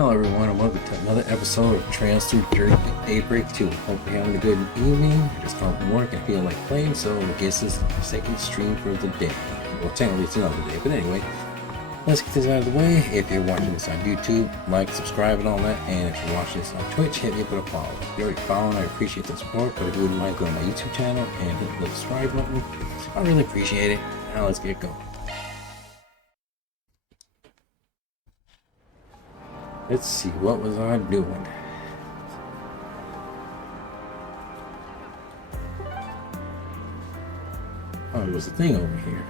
Hello everyone and welcome to another episode of Trails Through Daybreak 2. Hope you're having a good evening. Just got from work and feel like playing, so I guess this is the second stream for the day. Well, technically it's another day, but anyway. Let's get this out of the way. If you're watching this on YouTube, like, subscribe and all that. And if you're watching this on Twitch, hit me up with a follow. If you're already following, I appreciate the support, but if you wouldn't mind going to my YouTube channel and hit the subscribe button, I really appreciate it. Now let's get going. Let's see, what was I doing? Oh, there was a thing over here.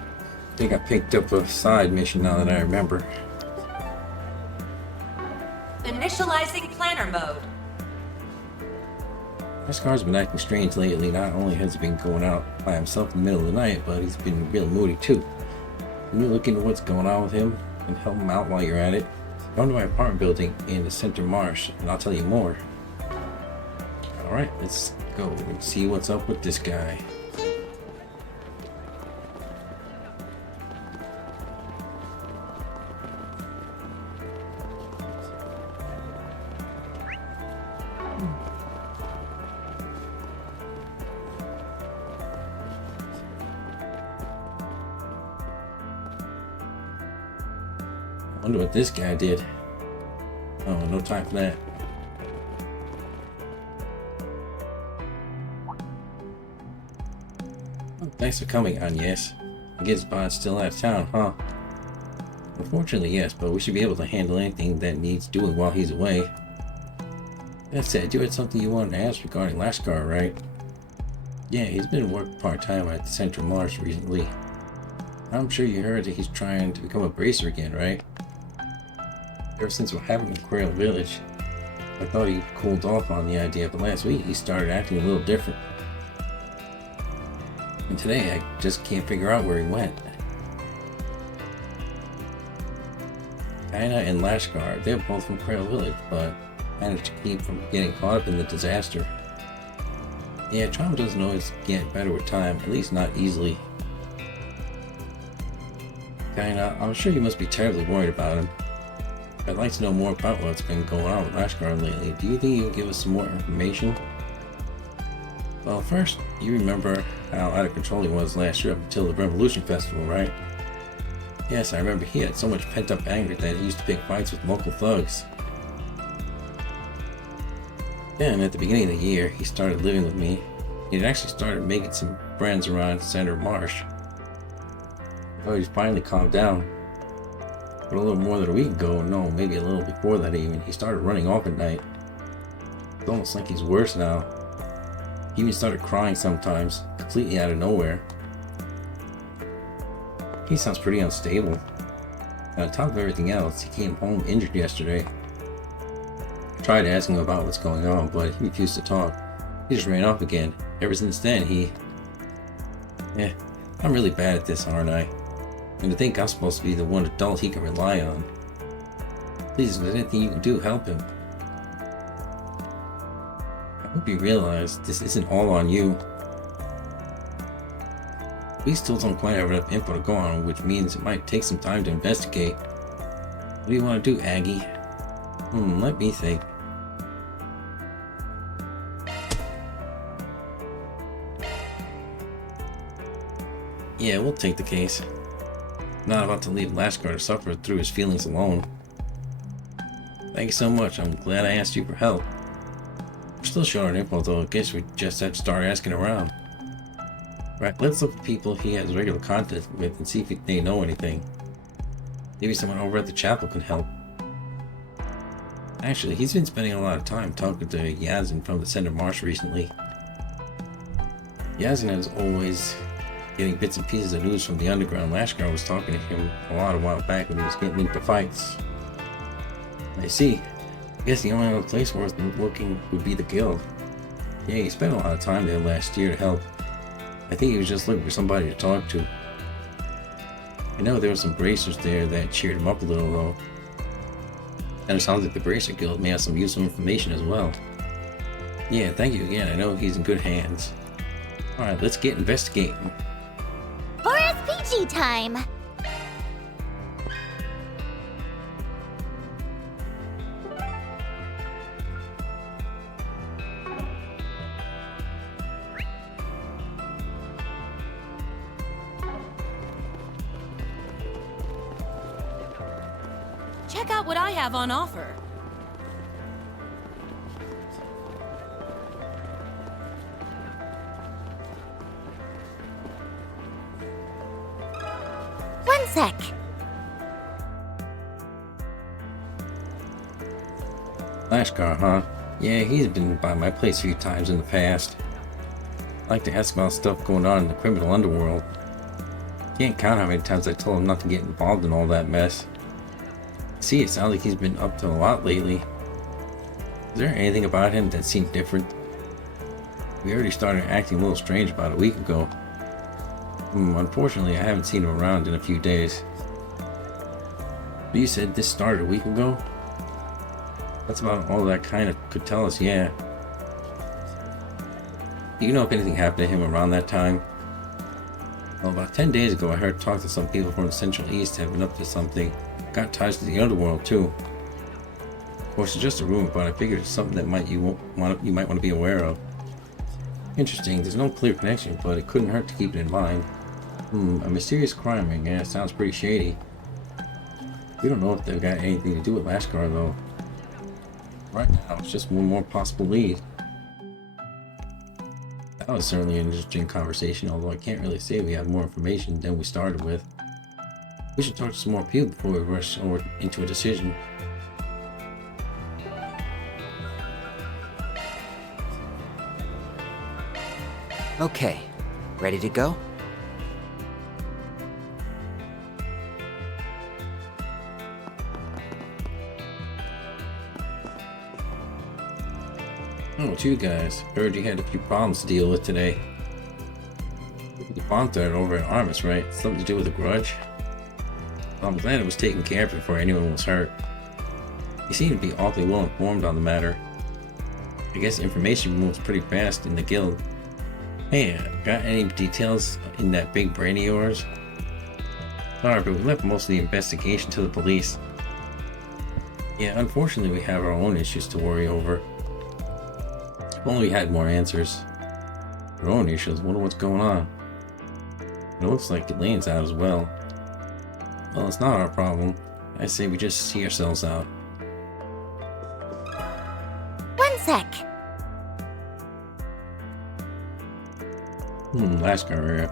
I think I picked up a side mission now that I remember. Initializing planner mode. This car's been acting strange lately. Not only has he been going out by himself in the middle of the night, but he's been real moody too. Can you look into what's going on with him and help him out while you're at it? Come to my apartment building in the center marsh and I'll tell you more. Alright, let's go and see what's up with this guy. I wonder what this guy did. Oh, no time for that. Oh, thanks for coming, Agnes. I guess Bond's still out of town, huh? Unfortunately, yes, but we should be able to handle anything that needs doing while he's away. That said, you had something you wanted to ask regarding Lashkar, right? Yeah, he's been working part-time at the Central Marsh recently. I'm sure you heard that he's trying to become a bracer again, right? Ever since what happened in Quail Village, I thought he cooled off on the idea, but last week he started acting a little different. And today I just can't figure out where he went. Aina and Lashkar, they're both from Quail Village, but managed to keep from getting caught up in the disaster. Yeah, trauma doesn't always get better with time, at least not easily. Aina, I'm sure you must be terribly worried about him. I'd like to know more about what's been going on with Lashkar lately. Do you think you can give us some more information? Well, first, you remember how out of control he was last year up until the Revolution Festival, right? Yes, I remember he had so much pent-up anger that he used to pick fights with local thugs. Then, at the beginning of the year, he started living with me. He had actually started making some friends around Center Marsh. I thought he'd finally calmed down. But a little more than a week ago, no, maybe a little before that even, he started running off at night. It's almost like he's worse now. He even started crying sometimes, completely out of nowhere. He sounds pretty unstable. And on top of everything else, he came home injured yesterday. I tried asking him about what's going on, but he refused to talk. He just ran off again. Ever since then, I'm really bad at this, aren't I? And to think I'm supposed to be the one adult he can rely on. Please, if there's anything you can do, help him. I hope you realize this isn't all on you. We still don't quite have enough info to go on, which means it might take some time to investigate. What do you want to do, Aggie? Let me think. Yeah, we'll take the case. Not about to leave Lashkar to suffer through his feelings alone. Thank you so much. I'm glad I asked you for help. We're still short on info though. I guess we just have to start asking around. Right, let's look for people he has regular contact with and see if they know anything. Maybe someone over at the chapel can help. Actually, he's been spending a lot of time talking to Yazin from the Center Marsh recently. Yazin is always getting bits and pieces of news from the underground. Lashkar was talking to him a while back when he was getting into fights. I see. I guess the only other place worth looking would be the guild. Yeah, he spent a lot of time there last year to help. I think he was just looking for somebody to talk to. I know there were some bracers there that cheered him up a little though. And it sounds like the Bracer Guild may have some useful information as well. Yeah, thank you again. I know he's in good hands. Alright, let's get investigating. Horace Peachy, anytime. Check out what I have on offer. One sec. Lashkar, huh? Yeah, he's been by my place a few times in the past. I like to ask about stuff going on in the criminal underworld. Can't count how many times I told him not to get involved in all that mess. See, it sounds like he's been up to a lot lately. Is there anything about him that seemed different? We already started acting a little strange about a week ago. Unfortunately, I haven't seen him around in a few days. But you said this started a week ago? That's about all that kind of could tell us, yeah. Do you know if anything happened to him around that time? Well, about 10 days ago, I heard talk to some people from the Central East have been up to something. Got ties to the underworld, too. Of course, it's just a rumor, but I figured it's something that you might want to be aware of. Interesting, there's no clear connection, but it couldn't hurt to keep it in mind. A mysterious crime ring, yeah, sounds pretty shady. We don't know if they've got anything to do with Lashkar, though. Right now, it's just one more possible lead. That was certainly an interesting conversation, although I can't really say we have more information than we started with. We should talk to some more people before we rush over into a decision. Okay, ready to go? Oh, it's you guys. Heard you had a few problems to deal with today. The bomb threat over at Armus, right? Something to do with a grudge? I'm glad it was taken care of before anyone was hurt. You seem to be awfully well informed on the matter. I guess information moves pretty fast in the guild. Hey, got any details in that big brain of yours? Sorry, but we left most of the investigation to the police. Yeah, unfortunately we have our own issues to worry over. If only we had more answers. Our own issues, wonder what's going on. It looks like Elaine's out as well. Well, it's not our problem. I say we just see ourselves out. One sec. Lashkar,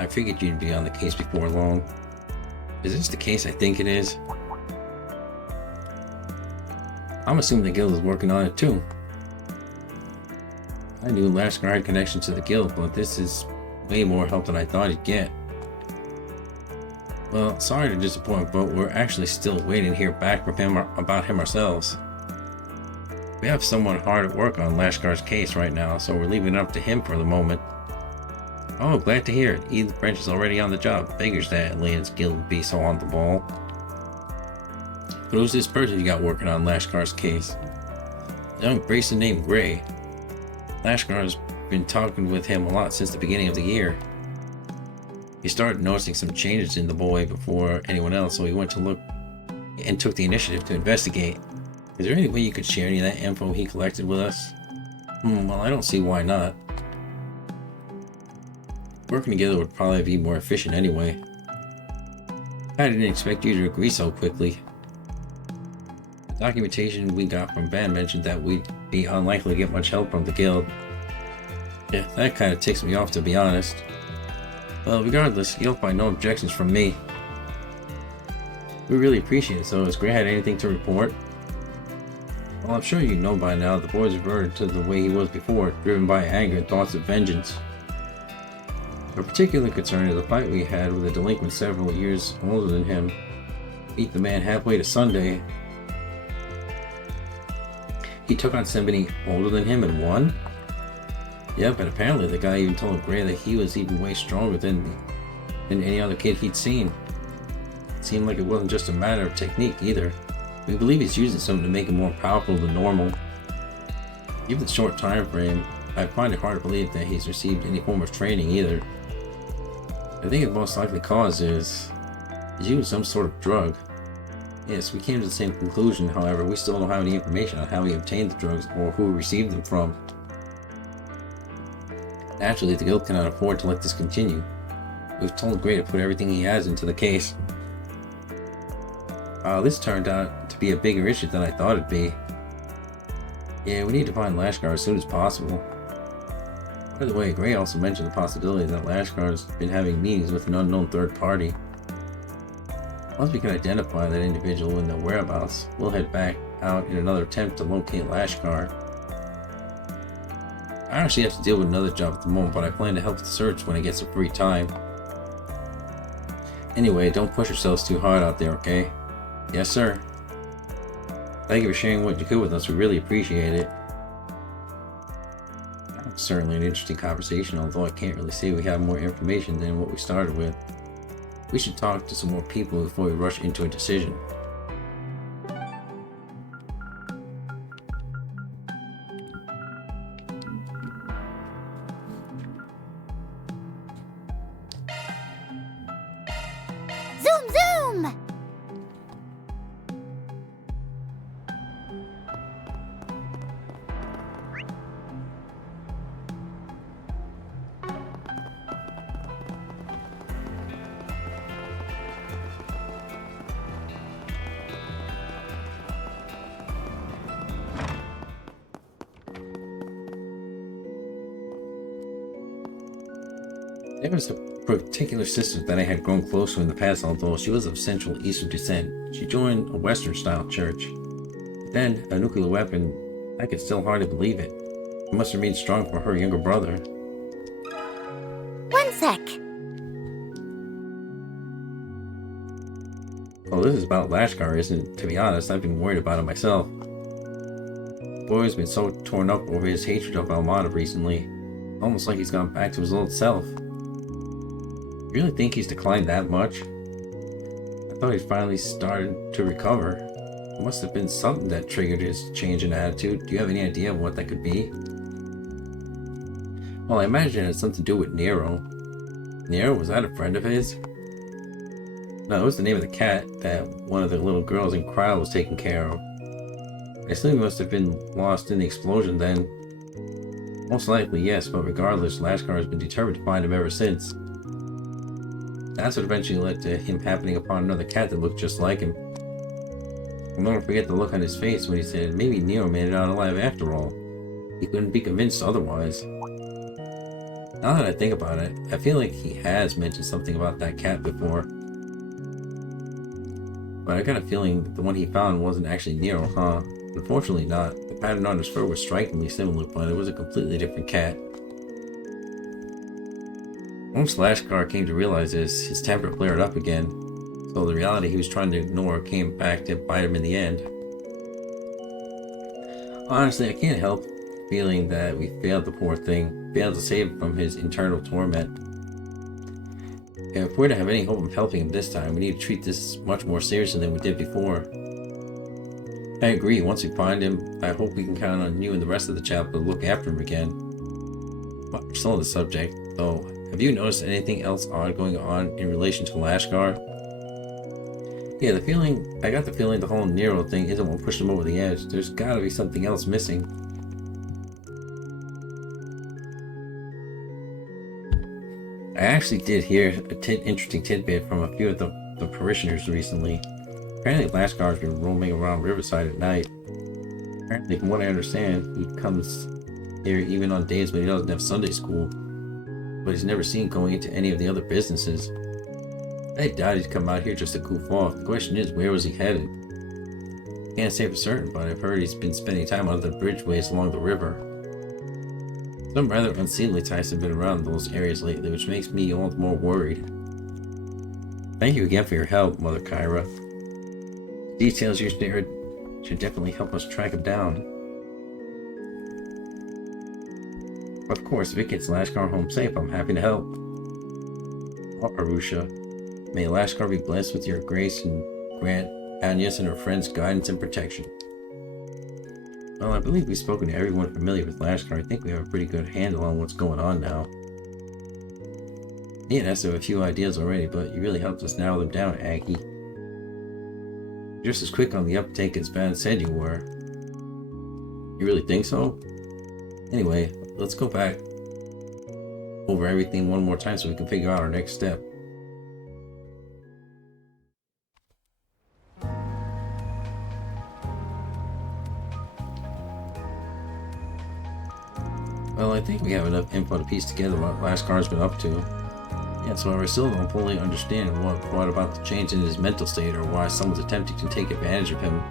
I figured you'd be on the case before long. Is this the case I think it is? I'm assuming the guild is working on it too. I knew Lashkar had connections to the guild, but this is way more help than I thought he'd get. Well, sorry to disappoint, but we're actually still waiting to hear back from him about him ourselves. We have someone hard at work on Lashkar's case right now, so we're leaving it up to him for the moment. Oh, glad to hear it. Edith Branch is already on the job. Figures that Elaine's guild would be so on the ball. But who's this person you got working on Lashkar's case? A young Grayson named Gray. Lashkar's been talking with him a lot since the beginning of the year. He started noticing some changes in the boy before anyone else, so he went to look and took the initiative to investigate. Is there any way you could share any of that info he collected with us? Well, I don't see why not. Working together would probably be more efficient anyway. I didn't expect you to agree so quickly. The documentation we got from Van mentioned that we'd be unlikely to get much help from the guild. Yeah, that kind of ticks me off, to be honest. Well, regardless, you'll find no objections from me. We really appreciate it, so has Gray had anything to report? Well, I'm sure you know by now the boy's reverted to the way he was before, driven by anger and thoughts of vengeance. Our particular concern is the fight we had with a delinquent several years older than him. Beat the man halfway to Sunday. He took on somebody older than him and won? Yeah, but apparently the guy even told Gray that he was even way stronger than any other kid he'd seen. It seemed like it wasn't just a matter of technique either. We believe he's using something to make him more powerful than normal. Given the short time frame, I find it hard to believe that he's received any form of training either. I think the most likely cause is he's using some sort of drug. Yes, we came to the same conclusion, however, we still don't have any information on how he obtained the drugs or who he received them from. Naturally, the guild cannot afford to let this continue. We've told Gray to put everything he has into the case. This turned out to be a bigger issue than I thought it'd be. Yeah, we need to find Lashkar as soon as possible. By the way, Gray also mentioned the possibility that Lashkar's been having meetings with an unknown third party. Once we can identify that individual and their whereabouts, we'll head back out in another attempt to locate Lashkar. I actually have to deal with another job at the moment, but I plan to help with the search when I get some free time. Anyway, don't push yourselves too hard out there, okay? Yes, sir. Thank you for sharing what you could with us. We really appreciate it. Certainly an interesting conversation, although I can't really say we have more information than what we started with. We should talk to some more people before we rush into a decision. Zoom, zoom! There was a particular sister that I had grown close to in the past, although she was of Central Eastern descent. She joined a Western-style church. But then, a nuclear weapon, I could still hardly believe it. It must remain strong for her younger brother. One sec. Oh, this is about Lashkar, isn't it? To be honest, I've been worried about it myself. The boy's been so torn up over his hatred of Almada recently. Almost like he's gone back to his old self. You really think he's declined that much? I thought he'd finally started to recover. It must have been something that triggered his change in attitude. Do you have any idea of what that could be? Well, I imagine it had something to do with Nero. Nero? Was that a friend of his? No, it was the name of the cat that one of the little girls in Cryle was taking care of. I assume he must have been lost in the explosion then. Most likely, yes, but regardless, Lashkar has been determined to find him ever since. That's what eventually led to him happening upon another cat that looked just like him. I'll never forget the look on his face when he said maybe Nero made it out alive after all. He couldn't be convinced otherwise. Now that I think about it, I feel like he has mentioned something about that cat before. But I got a feeling the one he found wasn't actually Nero, huh? Unfortunately not. The pattern on his fur was strikingly similar, but it was a completely different cat. Once Lashkar came to realize this, his temper flared up again, so the reality he was trying to ignore came back to bite him in the end. Honestly, I can't help feeling that we failed the poor thing, failed to save him from his internal torment. If we're to have any hope of helping him this time, we need to treat this much more seriously than we did before. I agree, once we find him, I hope we can count on you and the rest of the chapter to look after him again. But we're still on the subject, though. Have you noticed anything else odd going on in relation to Lashkar? Yeah, I got the feeling the whole Nero thing isn't what pushed him over the edge. There's gotta be something else missing. I actually did hear a interesting tidbit from a few of the parishioners recently. Apparently Lashkar's been roaming around Riverside at night. Apparently, from what I understand, he comes here even on days when he doesn't have Sunday school. But he's never seen going into any of the other businesses. I doubt he'd come out here just to goof off. The question is, where was he headed? Can't say for certain, but I've heard he's been spending time on the bridgeways along the river. Some rather unseemly types have been around those areas lately, which makes me all the more worried. Thank you again for your help, Mother Kyra. The details you shared should definitely help us track him down. Of course, if it gets Lashkar home safe, I'm happy to help. Oh, Arusha, may Lashkar be blessed with your grace and grant Agnes and her friends guidance and protection. Well, I believe we've spoken to everyone familiar with Lashkar. I think we have a pretty good handle on what's going on now. Yeah, that's a few ideas already, but you really helped us narrow them down, Aggie. You're just as quick on the uptake as Van said you were. You really think so? Anyway, let's go back over everything one more time so we can figure out our next step. Well, I think we have enough info to piece together what Laskar's been up to. Yeah, so I still don't fully understand what brought about the change in his mental state or why someone's attempting to take advantage of him.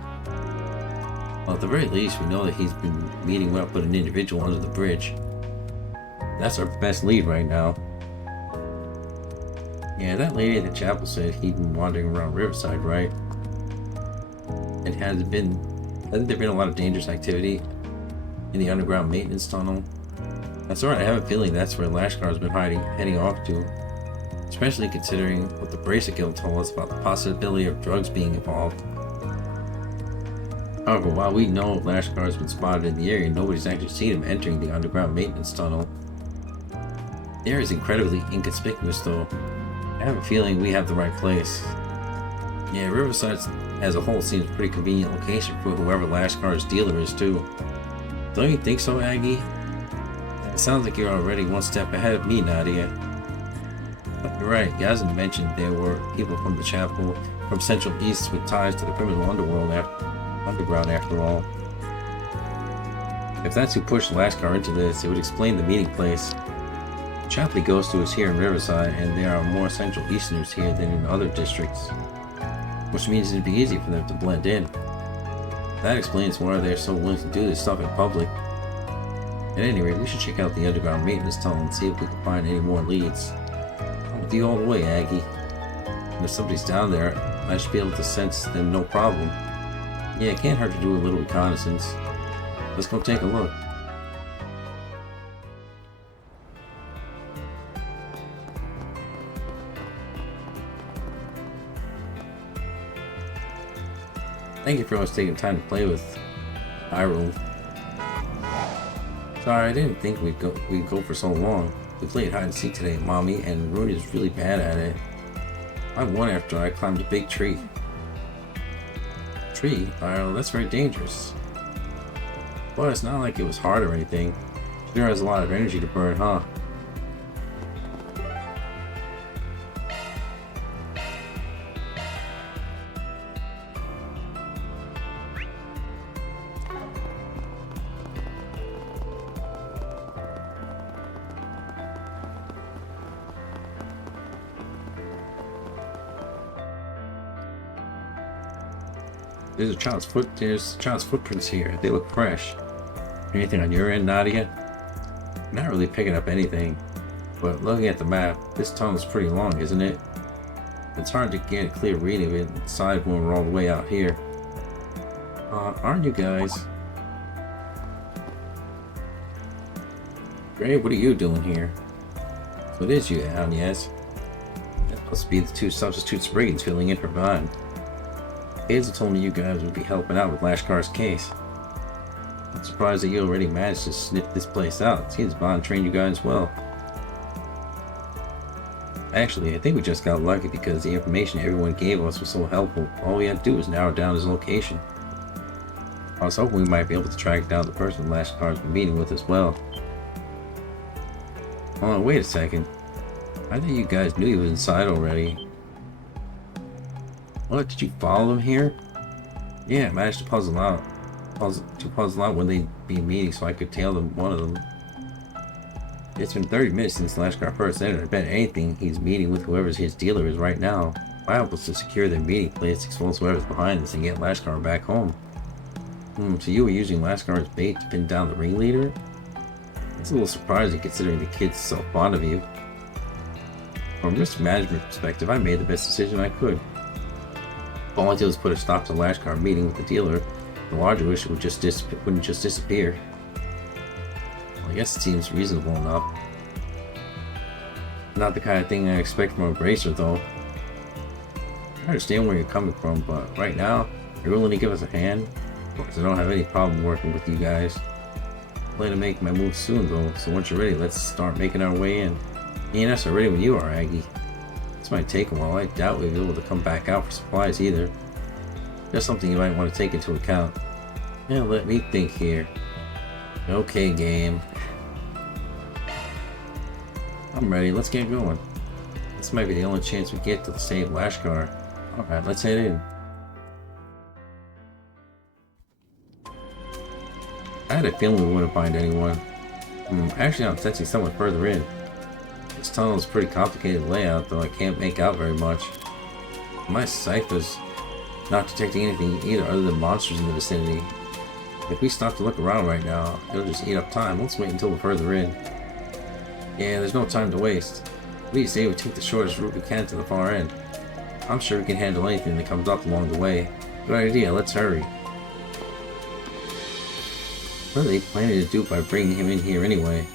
Well, at the very least, we know that he's been meeting up with an individual under the bridge. That's our best lead right now. Yeah, that lady at the chapel said he'd been wandering around Riverside, right? It hasn't there been a lot of dangerous activity in the underground maintenance tunnel? That's right, I have a feeling that's where Lashkar's been heading off to. Especially considering what the Bracer Guild told us about the possibility of drugs being involved. However, while we know Lashkar's been spotted in the area, nobody's actually seen him entering the underground maintenance tunnel. The area is incredibly inconspicuous though. I have a feeling we have the right place. Yeah, Riverside as a whole seems a pretty convenient location for whoever Lashkar's dealer is too. Don't you think so, Aggie? It sounds like you're already one step ahead of me, Nadia. But you're right, Yazin mentioned there were people from the chapel from Central East with ties to the criminal underground after all. If that's who pushed Lashkar into this, it would explain the meeting place. The chapel he goes to is here in Riverside, and there are more Central Easterners here than in other districts, which means it'd be easy for them to blend in. That explains why they're so willing to do this stuff in public. At any rate, we should check out the underground maintenance tunnel and see if we can find any more leads. I'm with you all the way, Aggie. And if somebody's down there, I should be able to sense them no problem. Yeah, it can't hurt to do a little reconnaissance. Let's go take a look. Thank you for always taking time to play with Hyrule. Sorry, I didn't think we'd go for so long. We played hide and seek today, Mommy, and Rooney is really bad at it. I won after I climbed a big tree. Tree? Oh, that's very dangerous. But it's not like it was hard or anything. Sure has a lot of energy to burn, huh? There's child's footprints here. They look fresh. Anything on your end, Nadia? Not really picking up anything. But looking at the map, this tunnel's pretty long, isn't it? It's hard to get a clear reading of it inside when we're all the way out here. Aren't you guys? Gray, what are you doing here? So it is you, Agnes. That must be the two substitute Spriggans filling in for Vaughn. Hazel told me you guys would be helping out with Lashkar's case. I'm surprised that you already managed to sniff this place out. It seems Bond trained you guys well. Actually, I think we just got lucky because the information everyone gave us was so helpful. All we had to do was narrow down his location. I was hoping we might be able to track down the person Lashkar's been meeting with as well. Hold on, wait a second. I thought you guys knew he was inside already. What, did you follow them here? Yeah, I managed to puzzle out when they'd be meeting so I could tail them one of them. It's been 30 minutes since Lashkar first entered. I bet anything he's meeting with whoever's his dealer is right now. My hope was to secure their meeting place, expose whoever's behind this, and get Lashkar back home. So you were using Lashkar's bait to pin down the ringleader? It's a little surprising considering the kid's so fond of you. From a risk management perspective, I made the best decision I could. All I did was put a stop to Lashkar meeting with the dealer. The larger issue wouldn't just disappear. Well, I guess it seems reasonable enough. Not the kind of thing I expect from a bracer, though. I understand where you're coming from, but right now, you're willing to give us a hand? Because I don't have any problem working with you guys. I plan to make my move soon, though, so once you're ready, let's start making our way in. ENS are ready when you are, Aggie. This might take a while. I doubt we'll be able to come back out for supplies either. Just something you might want to take into account. Yeah, let me think here. Okay, game. I'm ready. Let's get going. This might be the only chance we get to save Lashkar. Alright, let's head in. I had a feeling we wouldn't find anyone. Actually, I'm sensing someone further in. This tunnel is a pretty complicated layout, though I can't make out very much. My sight is not detecting anything either other than monsters in the vicinity. If we stop to look around right now, it'll just eat up time. Let's wait until we're further in. Yeah, there's no time to waste. We say we take the shortest route we can to the far end. I'm sure we can handle anything that comes up along the way. Good idea, let's hurry. What are they planning to do by bringing him in here anyway?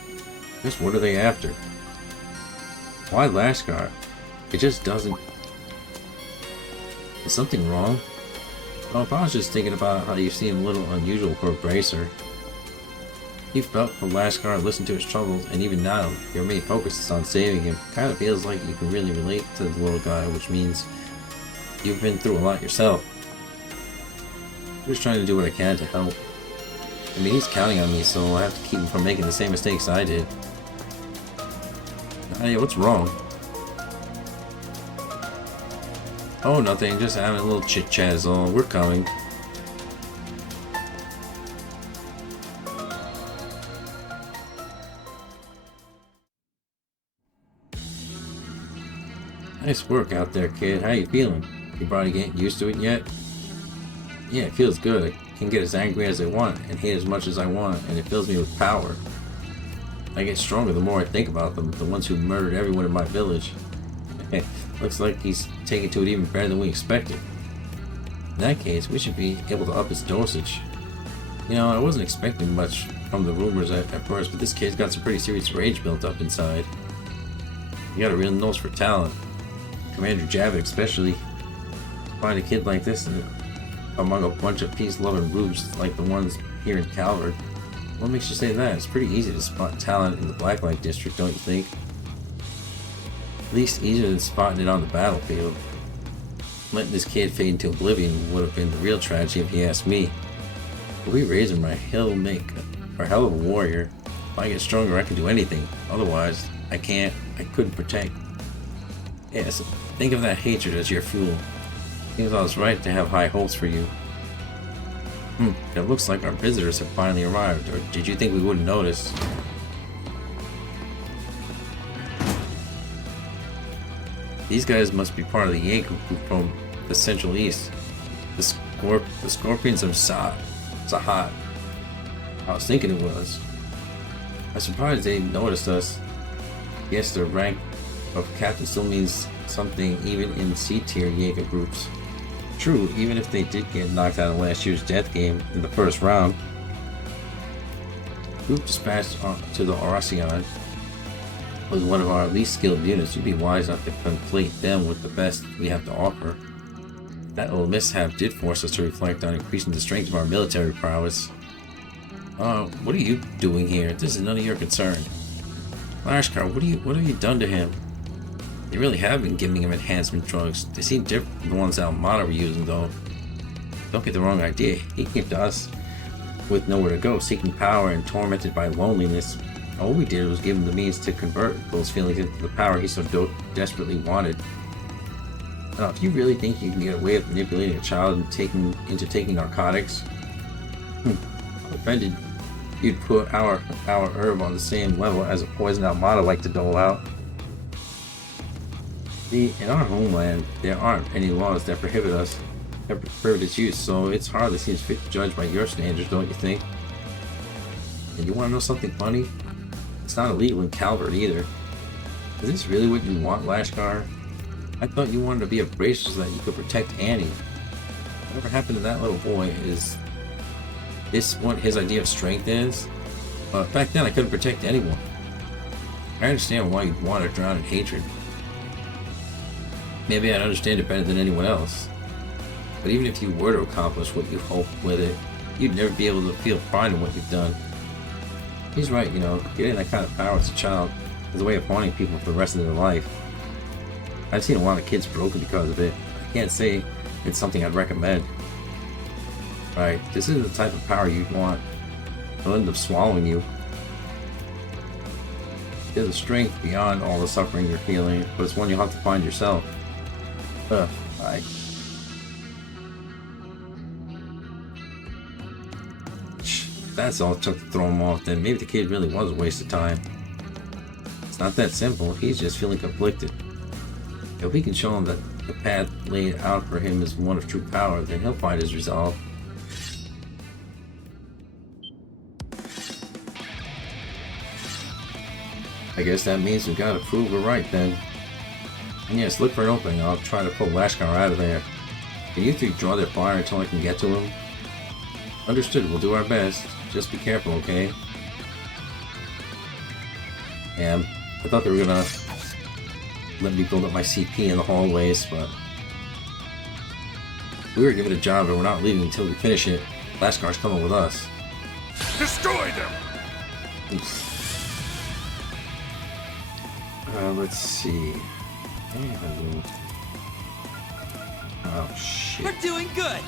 Just what are they after? Why Lashkar? It just doesn't... Is something wrong? Well, if I was just thinking about how you seem a little unusual for a bracer. You felt for Lashkar, listened to his troubles, and even now, your main focus is on saving him. Kinda feels like you can really relate to the little guy, which means you've been through a lot yourself. I'm just trying to do what I can to help. I mean, he's counting on me, so I have to keep him from making the same mistakes I did. Hey, what's wrong? Oh, nothing. Just having a little chit-chat is all. We're coming. Nice work out there, kid. How you feeling? You probably getting used to it yet? Yeah, it feels good. I can get as angry as I want and hate as much as I want, and it fills me with power. I get stronger the more I think about them, the ones who murdered everyone in my village. Looks like he's taking to it even better than we expected. In that case, we should be able to up his dosage. You know, I wasn't expecting much from the rumors at first, but this kid's got some pretty serious rage built up inside. You got a real nose for talent. Commander Javik especially. Find a kid like this among a bunch of peace-loving rubes like the ones here in Calvert. What makes you say that? It's pretty easy to spot talent in the Blacklight District, don't you think? At least easier than spotting it on the battlefield. Letting this kid fade into oblivion would have been the real tragedy if you ask me. But we raised him right, he'll make a hell of a warrior. If I get stronger, I can do anything. Otherwise, I couldn't protect. Yeah, so think of that hatred as your fuel. Seems I was right to have high hopes for you. It looks like our visitors have finally arrived, or did you think we wouldn't notice? These guys must be part of the Jaeger group from the Central East. The Scorpions of Sahat. I was thinking it was. I'm surprised they noticed us. Yes, their rank of captain still means something even in C-tier Jaeger groups. True, even if they did get knocked out of last year's death game in the first round. Group dispatched to the Oracion was one of our least skilled units. You'd be wise not to conflate them with the best we have to offer. That little mishap did force us to reflect on increasing the strength of our military prowess. What are you doing here? This is none of your concern. Lashkar, what have you done to him? They really have been giving him enhancement drugs. They seem different from the ones Almada were using, though. Don't get the wrong idea. He came to us with nowhere to go, seeking power and tormented by loneliness. All we did was give him the means to convert those feelings into the power he so desperately wanted. Now, if you really think you can get away with manipulating a child into taking narcotics, I'm offended you'd put our herb on the same level as a poison Almada like to dole out. See, in our homeland, there aren't any laws that prohibit its use, so it's hardly seems fit to judge by your standards, don't you think? And you want to know something funny? It's not illegal in Calvert either. Is this really what you want, Lashkar? I thought you wanted to be a bracer so that you could protect Annie. Whatever happened to that little boy? Is this what his idea of strength is? Back then I couldn't protect anyone. I understand why you'd want to drown in hatred. Maybe I'd understand it better than anyone else. But even if you were to accomplish what you hoped with it, you'd never be able to feel pride in what you've done. He's right, you know, getting that kind of power as a child as a way of haunting people for the rest of their life. I've seen a lot of kids broken because of it. I can't say it's something I'd recommend. Right, this is the type of power you'd want. It'll end up swallowing you. There's a strength beyond all the suffering you're feeling, but it's one you'll have to find yourself. If that's all it took to throw him off, then maybe the kid really was a waste of time. It's not that simple, he's just feeling conflicted. If we can show him that the path laid out for him is one of true power, then he'll find his resolve. I guess that means we gotta prove we're right then. And yes, look for an opening. I'll try to pull Lashkar out of there. Can you three draw their fire until I can get to him? Understood, we'll do our best. Just be careful, okay? And I thought they were gonna let me build up my CP in the hallways, but we were given a job and we're not leaving until we finish it. Lashkar's coming with us. Destroy them! Oops. Let's see. Oh shit. We're doing good.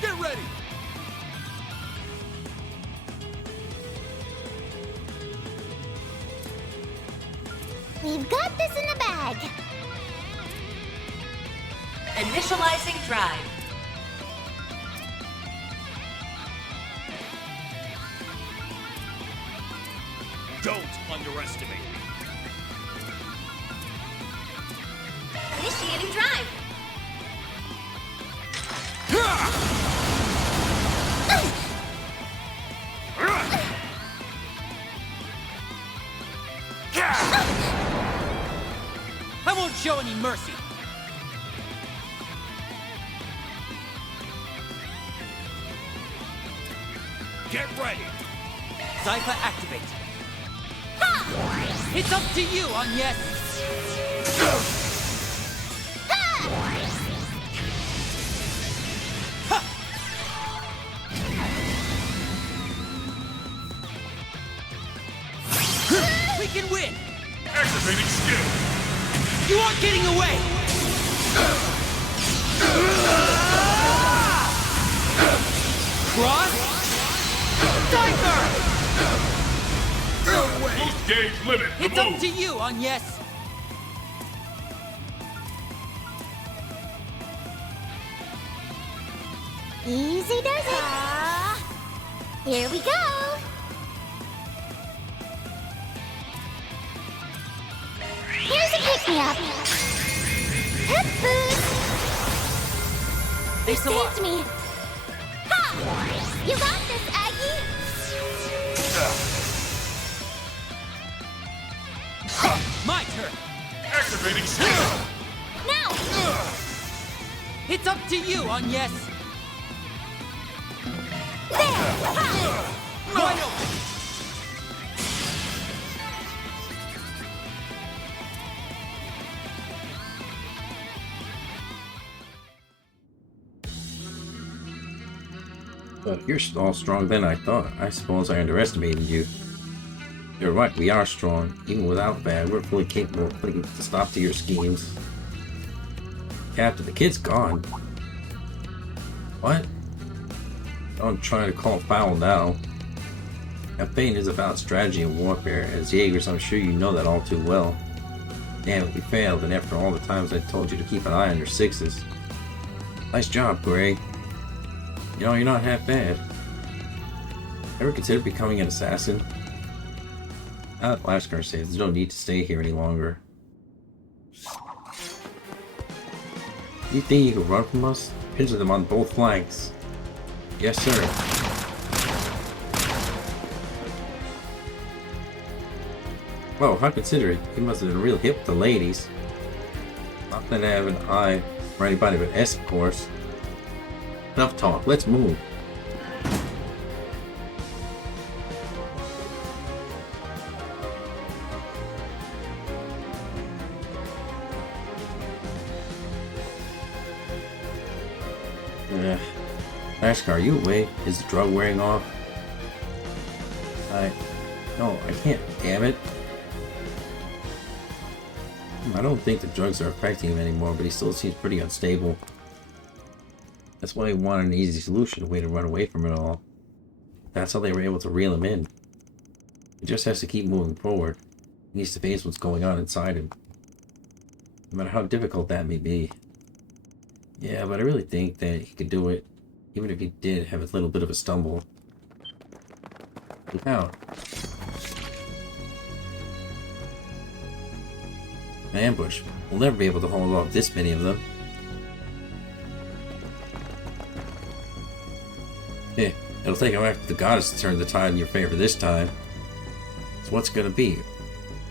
Get ready! We've got this in the bag. Initializing drive. Don't underestimate me. Initiating drive. I won't show any mercy. Get ready! Zypha activate. It's up to you, Agnes. We can win. Activating skill! You aren't getting away. Cross. Diver. No way! Boost gauge limit It's removed! up to you, Agnes. Easy does it. Here we go. Here's a pick-me-up. Hip boost. Thanks a lot. Saved me. Ha! You got this, Aggie. My turn. Activating skill! Now. It's up to you, Agnes. There. Ha! Wide open. You're all stronger than I thought. I suppose I underestimated you. You're right, we are strong. Even without that, we're fully capable of putting a stop to your schemes. Captain, the kid's gone. What? Don't try to call foul now. Campaign is about strategy and warfare. As Jaegers, I'm sure you know that all too well. Damn it, we failed, and after all the times I told you to keep an eye on your sixes. Nice job, Gray. You know, you're not half bad. Ever consider becoming an assassin? Now that Lashkar says there's no need to stay here any longer. You think you can run from us? Pinch them on both flanks. Yes, sir. Whoa, how considerate. He must have been a real hip with the ladies. Not that I have an eye for anybody but S, of course. Enough talk, let's move. Flashcar, are you awake? Is the drug wearing off? No, I can't, damn it. I don't think the drugs are affecting him anymore, but he still seems pretty unstable. That's why he wanted an easy solution, a way to run away from it all. That's how they were able to reel him in. He just has to keep moving forward. He needs to face what's going on inside him. No matter how difficult that may be. Yeah, but I really think that he could do it, even if he did have a little bit of a stumble. Look out. An ambush. We'll never be able to hold off this many of them. Yeah, it'll take after the goddess to turn the tide in your favor this time. So what's it gonna be?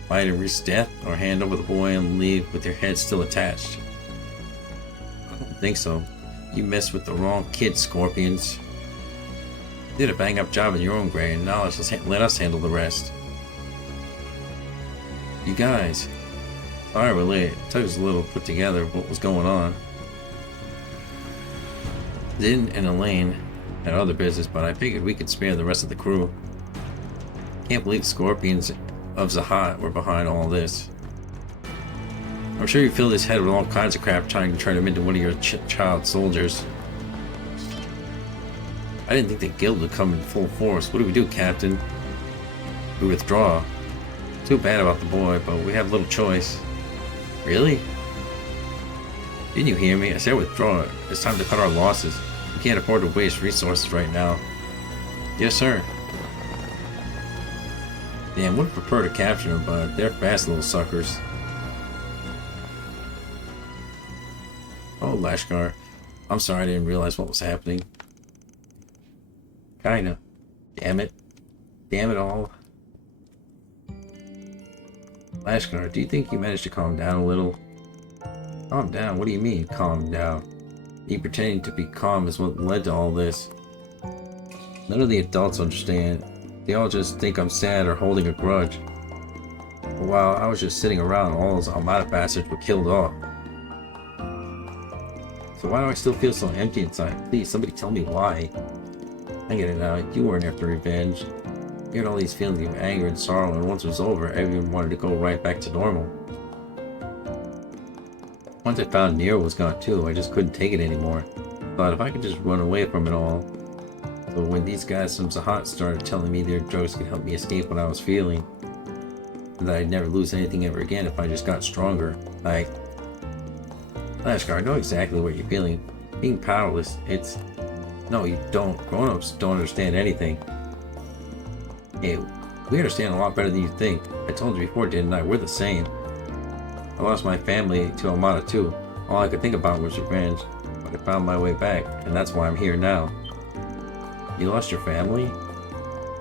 Fight and risk death, or hand over the boy and leave with your head still attached? I don't think so. You messed with the wrong kid, Scorpions. You did a bang-up job in your own grade, and now let's just let us handle the rest. You guys. Sorry we're late. It took us a little to put together what was going on. Din and Elaine had other business, but I figured we could spare the rest of the crew. Can't believe the Scorpions of Zahat were behind all this. I'm sure you filled his head with all kinds of crap trying to turn him into one of your child soldiers. I didn't think the guild would come in full force. What do we do, Captain? We withdraw. Too bad about the boy, but we have little choice. Really? Didn't you hear me? I said withdraw. It's time to cut our losses. We can't afford to waste resources right now. Yes, sir. Damn, would prefer to capture them, but they're fast little suckers. Oh, Lashkar. I'm sorry I didn't realize what was happening. Kinda. Damn it. Damn it all. Lashkar, do you think you managed to calm down a little? Calm down? What do you mean, calm down? You pretending to be calm is what led to all this. None of the adults understand. They all just think I'm sad or holding a grudge. While I was just sitting around, all those Armada bastards were killed off. So why do I still feel so empty inside? Please, somebody tell me why. I get it now. You weren't after revenge. You had all these feelings of anger and sorrow, and once it was over, everyone wanted to go right back to normal. Once I found Nero was gone too, I just couldn't take it anymore. Thought if I could just run away from it all. So when these guys from Zahat started telling me their drugs could help me escape what I was feeling, and that I'd never lose anything ever again if I just got stronger, like... Lashkar, I know exactly what you're feeling. Being powerless, it's... No, you don't. Grown-ups don't understand anything. Hey, we understand a lot better than you think. I told you before, didn't I? We're the same. I lost my family to Armada too. All I could think about was revenge, but I found my way back, and that's why I'm here now. You lost your family?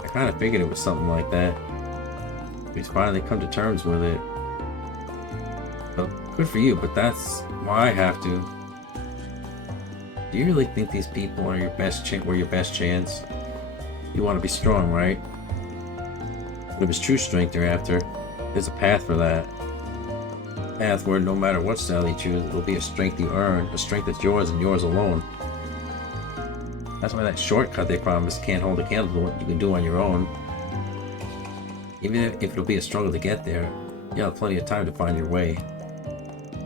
I kind of figured it was something like that. We've finally come to terms with it. Well, good for you, but that's why I have to. Do you really think these people are your best were your best chance? You want to be strong, right? But if it's true strength you're after, there's a path for that. A path where no matter what style you choose, it will be a strength you earn, a strength that's yours and yours alone. That's why that shortcut they promised can't hold a candle to what you can do on your own. Even if it'll be a struggle to get there, you'll have plenty of time to find your way.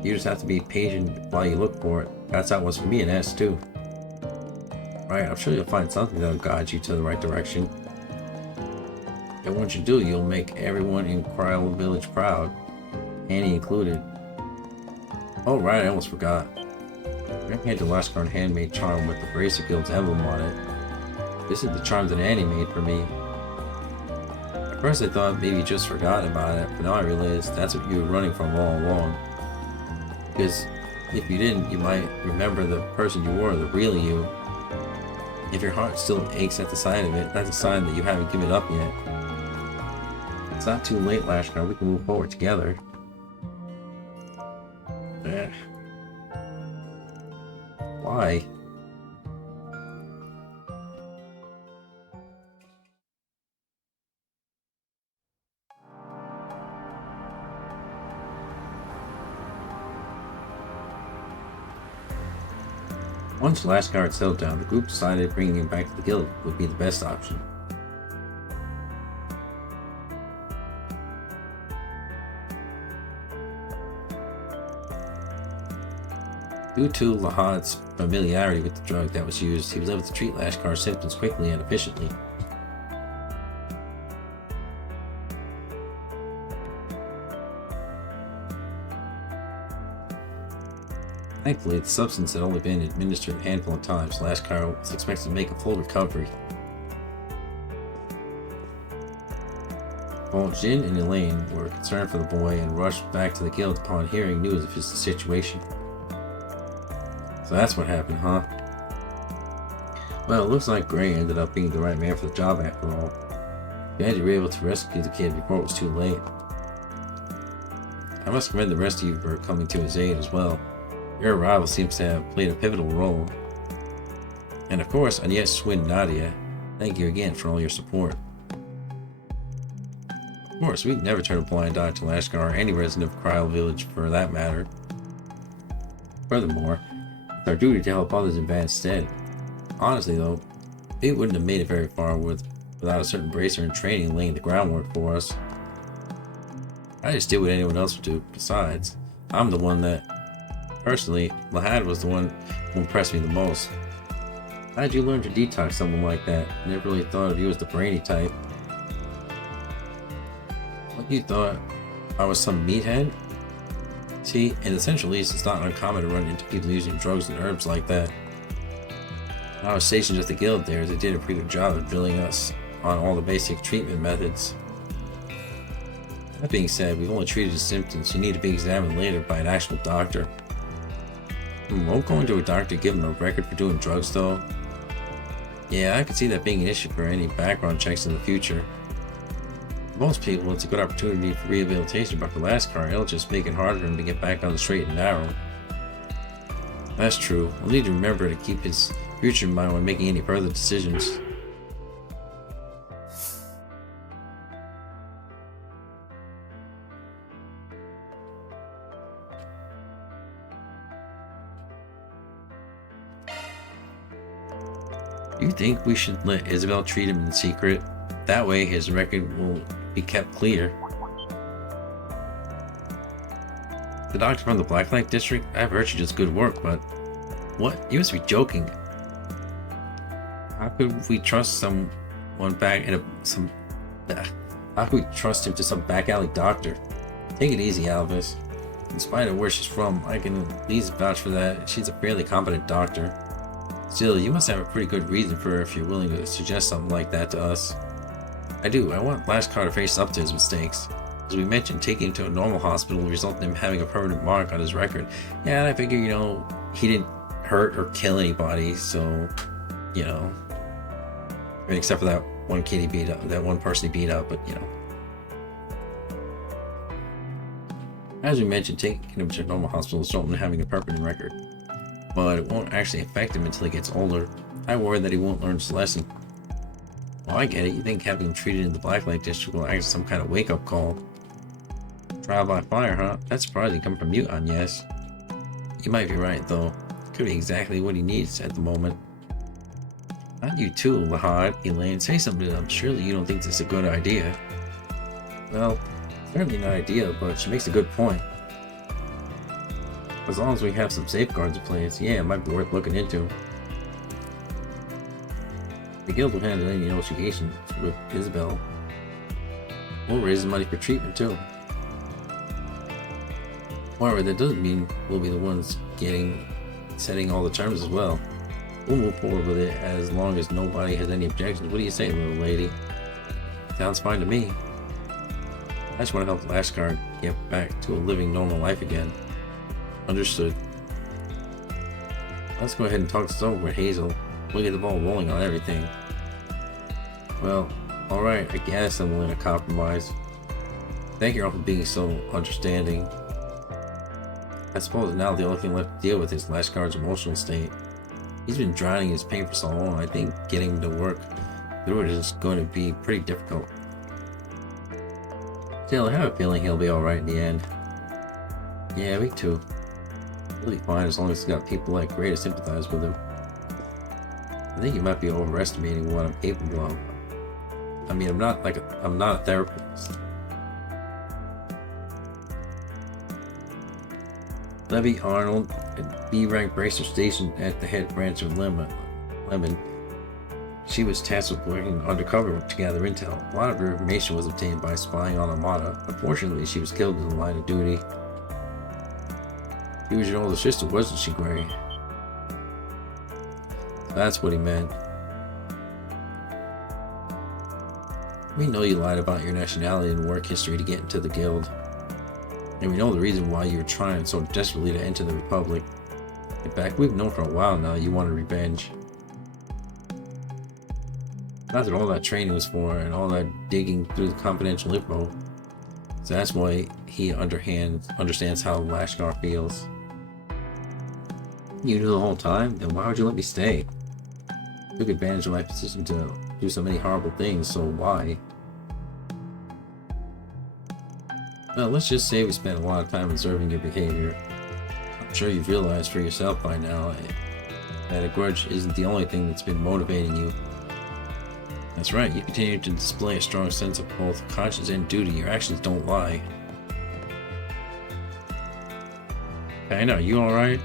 You just have to be patient while you look for it. That's how it was for me in S2. Right, I'm sure you'll find something that'll guide you to the right direction. And once you do, you'll make everyone in Cryo Village proud. Annie included. Oh right, I almost forgot. Bring hand to Lashkar handmade charm with the Bracer Guild's emblem on it. This is the charm that Annie made for me. At first I thought maybe you just forgot about it, but now I realize that's what you were running from all along. Because if you didn't, you might remember the person you were, the real you. If your heart still aches at the sight of it, that's a sign that you haven't given up yet. It's not too late, Lashkar. We can move forward together. Why? Once the last guard settled down, the group decided bringing him back to the guild would be the best option. Due to Lahad's familiarity with the drug that was used, he was able to treat Lashkar's symptoms quickly and efficiently. Thankfully, the substance had only been administered a handful of times. Lashkar was expected to make a full recovery. Both Jin and Elaine were concerned for the boy and rushed back to the guild upon hearing news of his situation. So that's what happened, huh? Well, it looks like Gray ended up being the right man for the job after all. Glad you were able to rescue the kid before it was too late. I must commend the rest of you for coming to his aid as well. Your arrival seems to have played a pivotal role. And of course, Agnes Swin Nadia, thank you again for all your support. Of course, we'd never turn a blind eye to Lashkar or any resident of Kryl Village for that matter. Furthermore, it's our duty to help others in bad stead. Honestly though, we wouldn't have made it very far without a certain bracer in training laying the groundwork for us. I just did what anyone else would do. Besides, I'm the one that, personally, Lahad was the one who impressed me the most. How did you learn to detox someone like that? Never really thought of you as the brainy type. What, you thought I was some meathead? See, in the Central East, it's not uncommon to run into people using drugs and herbs like that. When I was stationed at the guild there, they did a pretty good job of drilling us on all the basic treatment methods. That being said, we've only treated his symptoms. You need to be examined later by an actual doctor. Won't going to a doctor give him a record for doing drugs though? Yeah, I could see that being an issue for any background checks in the future. For most people, it's a good opportunity for rehabilitation, but for Lashkar, it'll just make it harder for him to get back on the straight and narrow. That's true. We'll need to remember to keep his future in mind when making any further decisions. Do you think we should let Isabel treat him in secret? That way his record will be kept clear. The doctor from the Blacklight district? I've heard she does good work, but... What? You must be joking. How could we trust someone back in how could we trust him to some back alley doctor? Take it easy, Alvis. In spite of where she's from, I can at least vouch for that. She's a fairly competent doctor. Still, you must have a pretty good reason for her if you're willing to suggest something like that to us. I do. I want Lashkar to face up to his mistakes. As we mentioned, taking him to a normal hospital will result in him having a permanent mark on his record. Yeah, and I figure, he didn't hurt or kill anybody, so, I mean, except for that one kid he beat up, that one person he beat up, but, As we mentioned, taking him to a normal hospital will result in having a permanent record. But it won't actually affect him until he gets older. I worry that he won't learn his lesson. Well, I get it. You think having him treated in the Blacklight district will act as some kind of wake-up call. Trial by fire, huh? That's surprising coming from you, Agnes. You might be right, though. It could be exactly what he needs at the moment. Not you too, Lahad. Elaine, say something to them. Surely you don't think this is a good idea. Well, certainly not an idea, but she makes a good point. As long as we have some safeguards in place, yeah, it might be worth looking into. The guild will handle any negotiations with Isabel. We'll raise the money for treatment too. However, that doesn't mean we'll be the ones setting all the terms as well. We'll move forward with it as long as nobody has any objections. What do you say, little lady? Sounds fine to me. I just want to help Lashkar get back to a living normal life again. Understood. Let's go ahead and talk this over with Hazel. We'll get the ball rolling on everything. Well, alright, I guess I'm willing to compromise. Thank you all for being so understanding. I suppose now the only thing left to deal with is Lashkar's emotional state. He's been drowning in his pain for so long, I think getting him to work through it is going to be pretty difficult. Still, I have a feeling he'll be alright in the end. Yeah, me too. He'll be fine as long as he's got people like Gray to sympathize with him. I think you might be overestimating what I'm capable of. I mean, I'm not a therapist. Levy Arnold, a B-rank bracer stationed at the head branch of Lemon. She was tasked with working undercover to gather intel. A lot of her information was obtained by spying on Armada. Unfortunately, she was killed in the line of duty. She was your older sister, wasn't she, Gray? That's what he meant. We know you lied about your nationality and work history to get into the guild. And we know the reason why you're trying so desperately to enter the Republic. In fact, we've known for a while now you wanted revenge. Not that all that training was for and all that digging through the confidential info. So that's why he understands how Lashkar feels. You knew the whole time? Then why would you let me stay? Took advantage of my position to do so many horrible things, so why? Well, let's just say we spent a lot of time observing your behavior. I'm sure you've realized for yourself by now that a grudge isn't the only thing that's been motivating you. That's right, you continue to display a strong sense of both conscience and duty. Your actions don't lie. I know, you alright?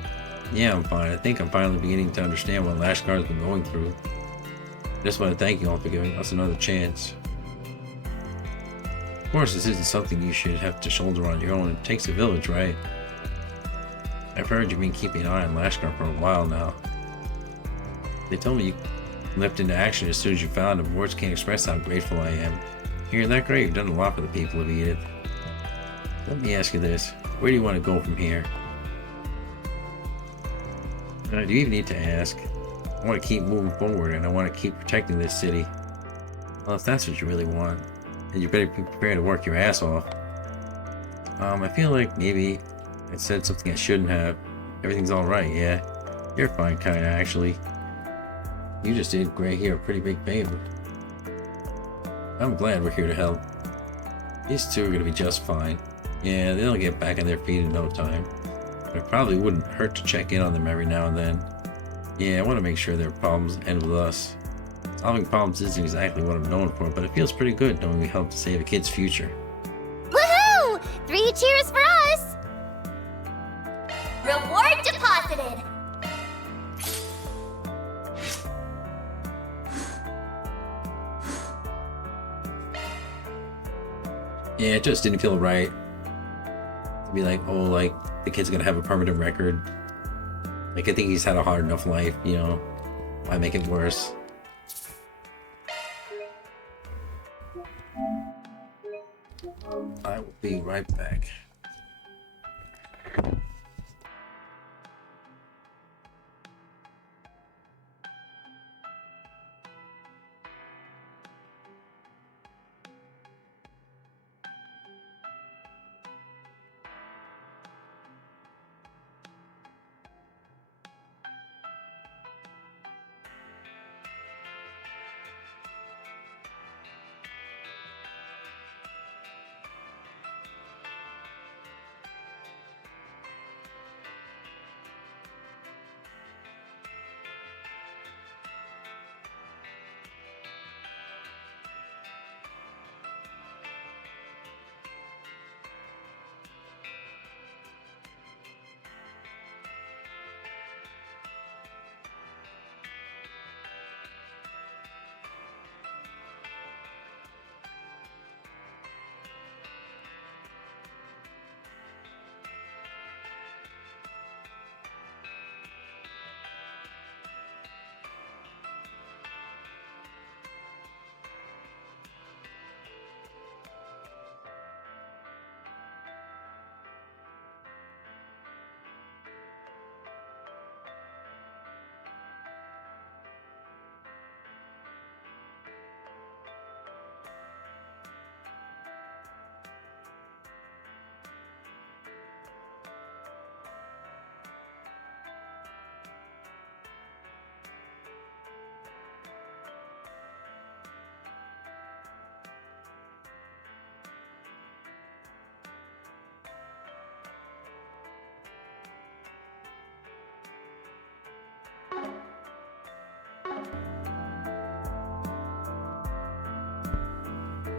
Yeah, I'm fine. I think I'm finally beginning to understand what Lashkar's been going through. I just want to thank you all for giving us another chance. Of course, this isn't something you should have to shoulder on your own. It takes a village, right? I've heard you've been keeping an eye on Lashkar for a while now. They told me you leapt into action as soon as you found him. Words can't express how grateful I am. You're that great. You've done a lot for the people of Edith. Let me ask you this. Where do you want to go from here? Do you even need to ask? I want to keep moving forward and I want to keep protecting this city. Well, if that's what you really want, then you better be prepared to work your ass off. I feel like maybe I said something I shouldn't have. Everything's alright, yeah. You're fine, kinda, actually. You just did Gray here a pretty big favor. I'm glad we're here to help. These two are gonna be just fine. Yeah, they'll get back on their feet in no time. But it probably wouldn't hurt to check in on them every now and then. Yeah, I want to make sure their problems end with us. Solving problems isn't exactly what I'm known for, but it feels pretty good knowing we helped to save a kid's future. Woohoo! 3 cheers for us! Reward deposited. Yeah, it just didn't feel right to be like, oh, like, the kid's gonna have a permanent record. Like, I think he's had a hard enough life, you know. Why make it worse? I will be right back.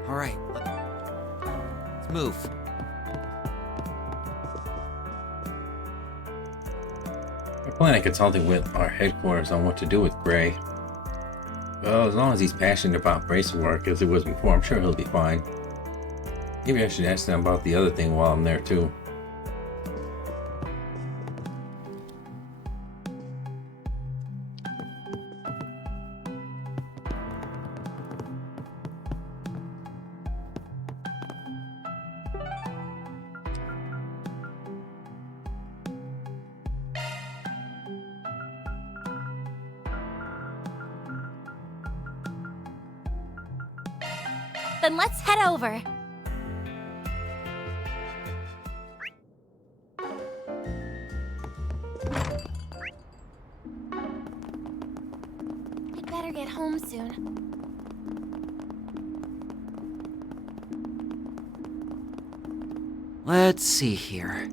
Alright, let's move. I plan on consulting with our headquarters on what to do with Gray. Well, as long as he's passionate about bracer work as he was before, I'm sure he'll be fine. Maybe I should ask them about the other thing while I'm there too. Then let's head over. I'd better get home soon. Let's see here.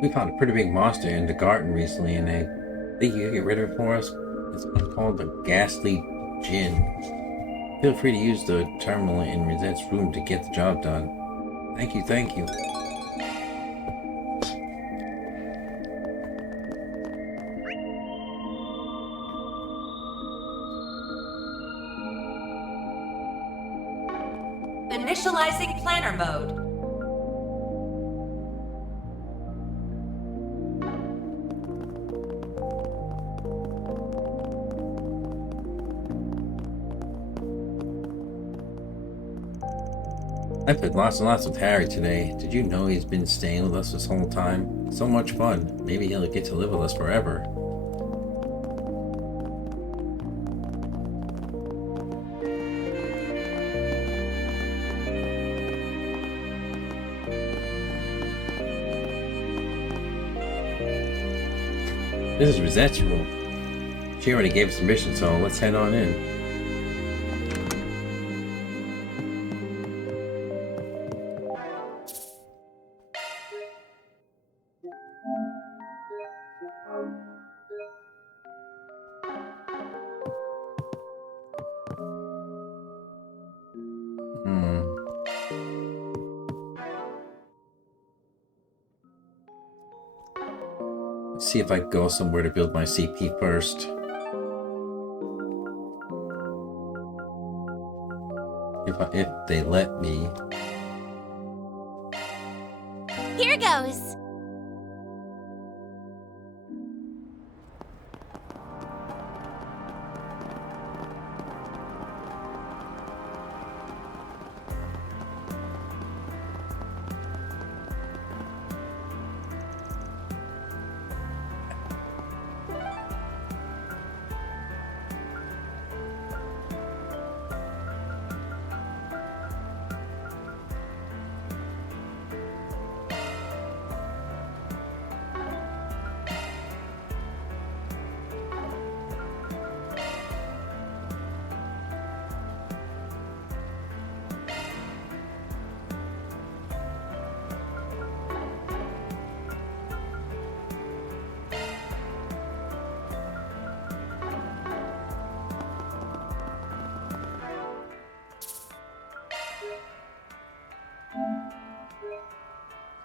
We found a pretty big monster in the garden recently, and I think you can get rid of it for us. It's called the Ghastly Djinn. Feel free to use the terminal in Rosette's room to get the job done. Thank you, thank you. Initializing planner mode. I played lots and lots with Harry today. Did you know he's been staying with us this whole time? So much fun. Maybe he'll get to live with us forever. This is Rosette's room. She already gave us permission, so let's head on in. See if I can go somewhere to build my CP first. If they let me. Here goes.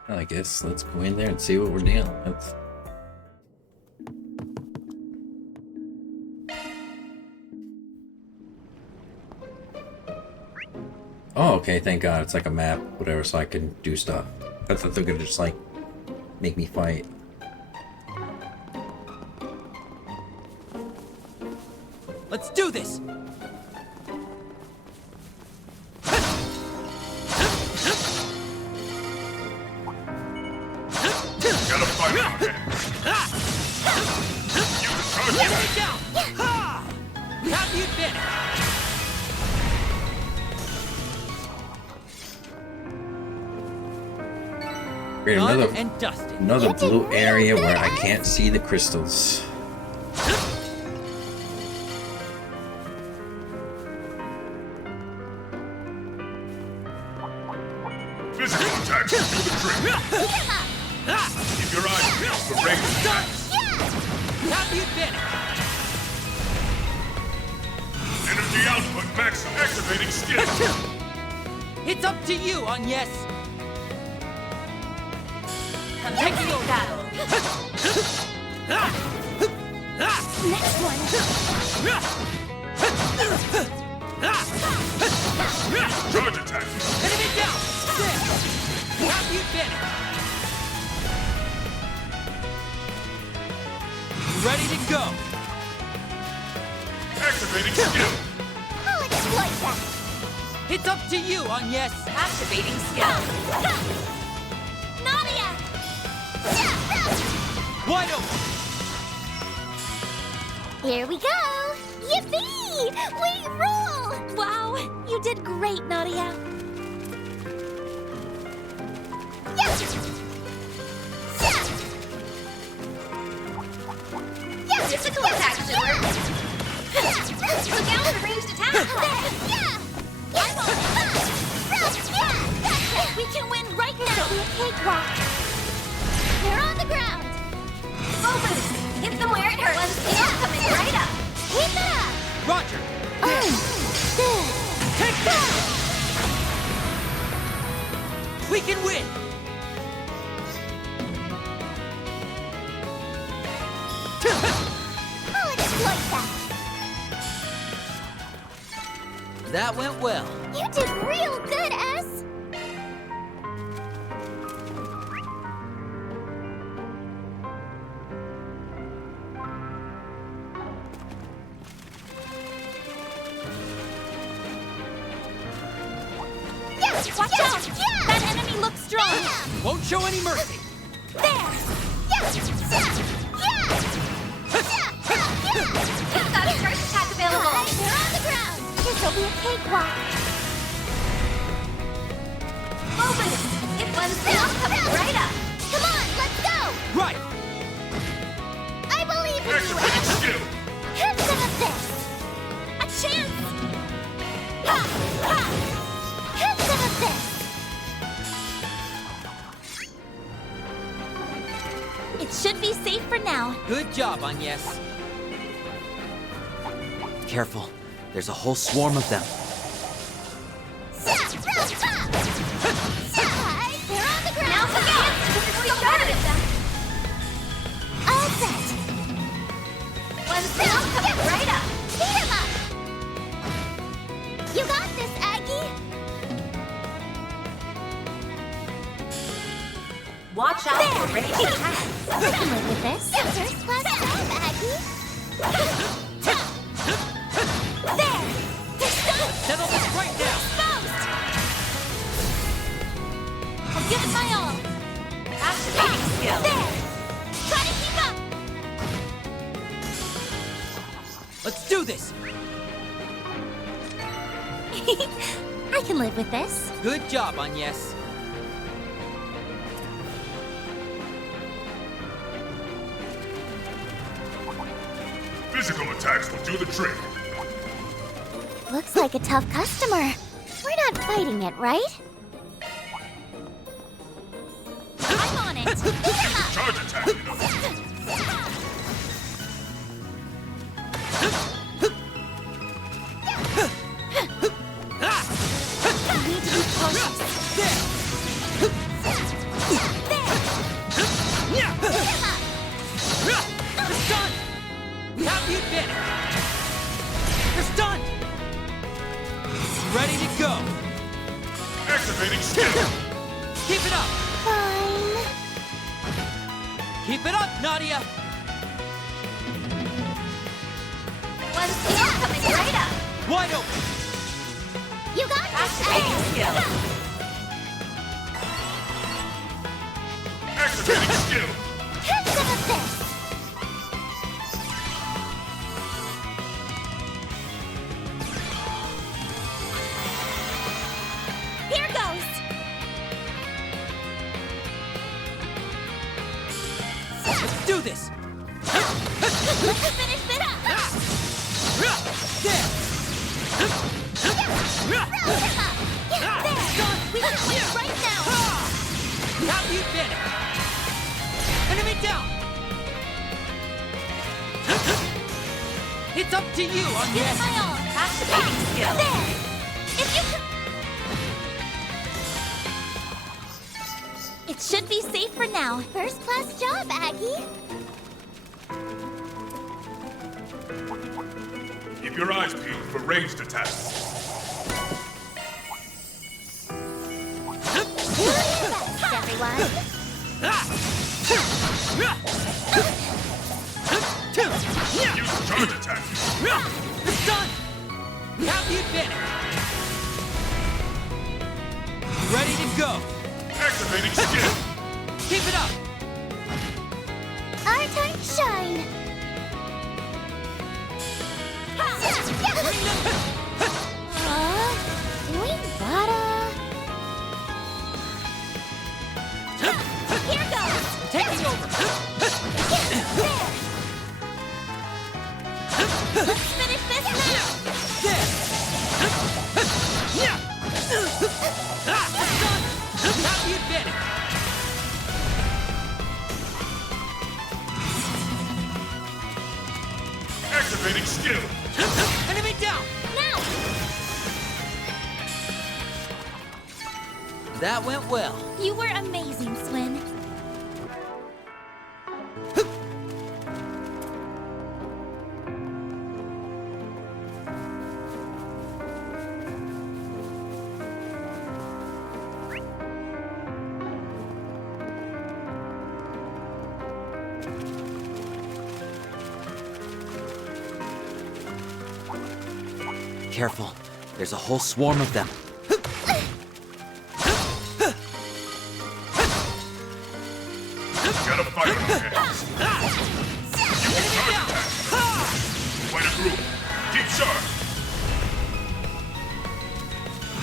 I guess let's go in there and see what we're dealing with. Oh, okay, thank God. It's like a map, whatever, so I can do stuff. I thought they were gonna just, like, make me fight. Let's do this! Gotta fight it. You Down! Ha! We have the advantage! Create Done another and dusted. another blue area where I can't see the crystals. Physical attacks will do the trick. Keep your eyes peeled for ranged attacks. Have you finished? Energy output maximum. Activating skill. It's up to you on yes. Commencing battle. Next one. Charge attack. Enemy down. There. Have you finished? Ready to go. Activating skill. I'll exploit that. It's up to you on yes. Activating skill. Nadia! Wide open. Here we go! Yippee! We roll! Wow, you did great, Nadia. Yes! Physical attack should work. Look out for ranged attack. I'm on it! We can win right now! It'll be a cakewalk. They're on the ground! Open. Hit them where it hurts. They're coming right up. Keep it up! Roger. Take that! We can win. I'll exploit that! That went well. You did real good, S! Yes! Watch out! That enemy looks strong! Won't show any mercy. There! Yes! You've got a first attack available. They're on the ground! This'll be a cakewalk! Open. Hit one's down. Coming right up. Come on, let's go! Right. I believe in you, Activating S! skill. Have some of this! A chance! Ha! Ha! Have some of this! It should be safe for now. Good job on yes. Careful. There's a whole swarm of them. They're on the ground! Now for dance. We started them. All set! One's down. Coming right up. Beat him up! You got this, Aggie! Watch out for ranged attacks. I can live with this. First class job, Aggie! There! They're stunned! Settle this right now. Exposed! I'll give it my all! Activating skill. There! Try to keep up! Let's do this. I can live with this. Good job on yes. Physical attacks will do the trick. Looks like a tough customer. We're not fighting it, right? I'm on it! Beat him up! Charge attack, you know. You need to be cautious. There. There! Beat him up! They're stunned. Have you finished? They're stunned. Ready to go. Activating skill. Keep it up. Fine. Keep it up, Nadia. One's down. Coming right up. Wide open. You got this, Activating Aggie! skill. Activating skill. Have some of this! Here goes! Let's finish this up! There! There! We can win right now! How you did it! Enemy down! It's up to you on Give it yes! my all! Activating skill. There! If you can... It should be safe for now. First class job, Aggie! Keep your eyes peeled for ranged attacks. Do your best, everyone! Use charge attack. It's done! How you did it! Ready to go! Activating skill. Keep it up! Our time to shine! We gotta... Here goes! Taking over! There! Let's finish this now! There! It's done! How you did it! Activating skill. Enemy down! Now! That went well. You were amazing, Swin. Careful. There's a whole swarm of them. Got a fight on our hands. Use charge attack. Quite a group. Keep sharp.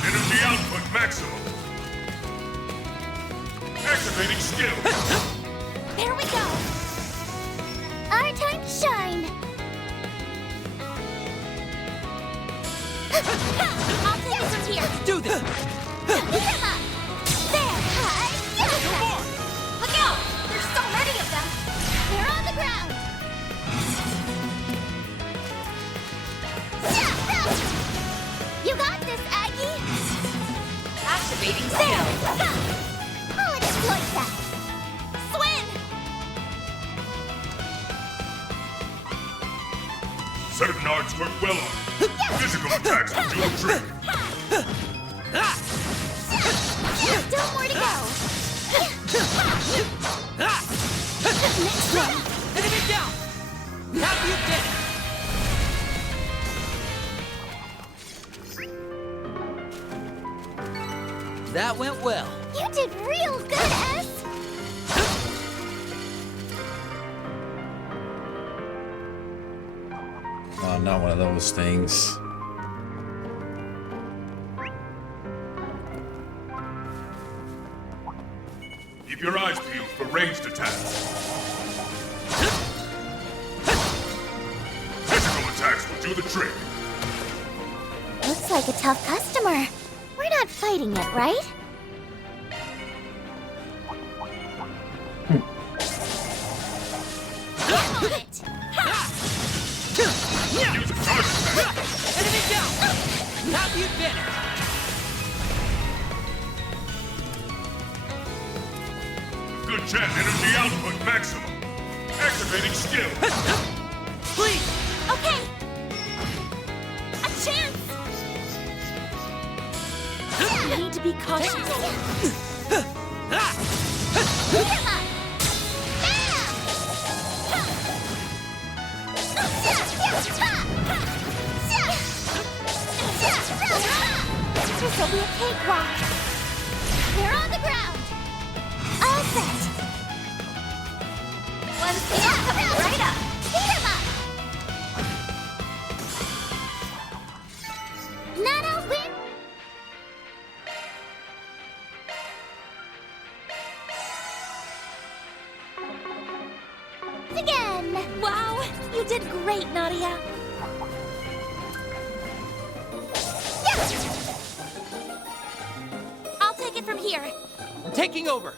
Energy output maximum. Activating skill. There we go! Our time to shine! I'll take it from here! Do this! Beat 'em up! There! No more! Look out! There's so many of them! They're on the ground! You got this, Aggie! Activating There! skill. I'll exploit that! Swim! Certain arts work well on. Physical attacks will do the trick. Still more to go! Next one! Enemy down! How you did it! That went well. You did real good, S! Oh, not one of those things. Keep your eyes peeled for ranged attacks. Physical attacks will do the trick. Looks like a tough customer. We're not fighting it, right? Get on it! Use a charge attack. Enemy down! How you did it! Good chat. Energy output maximum. Activating skill. Please! Okay! A chance! We need to be cautious. Beat 'em up! Bam! This'll be a cakewalk. They're on the ground. All set. One step coming right up. Beat 'em up. Not a win. again! Wow, you did great, Nadia. I'll take it from here. I'm taking over.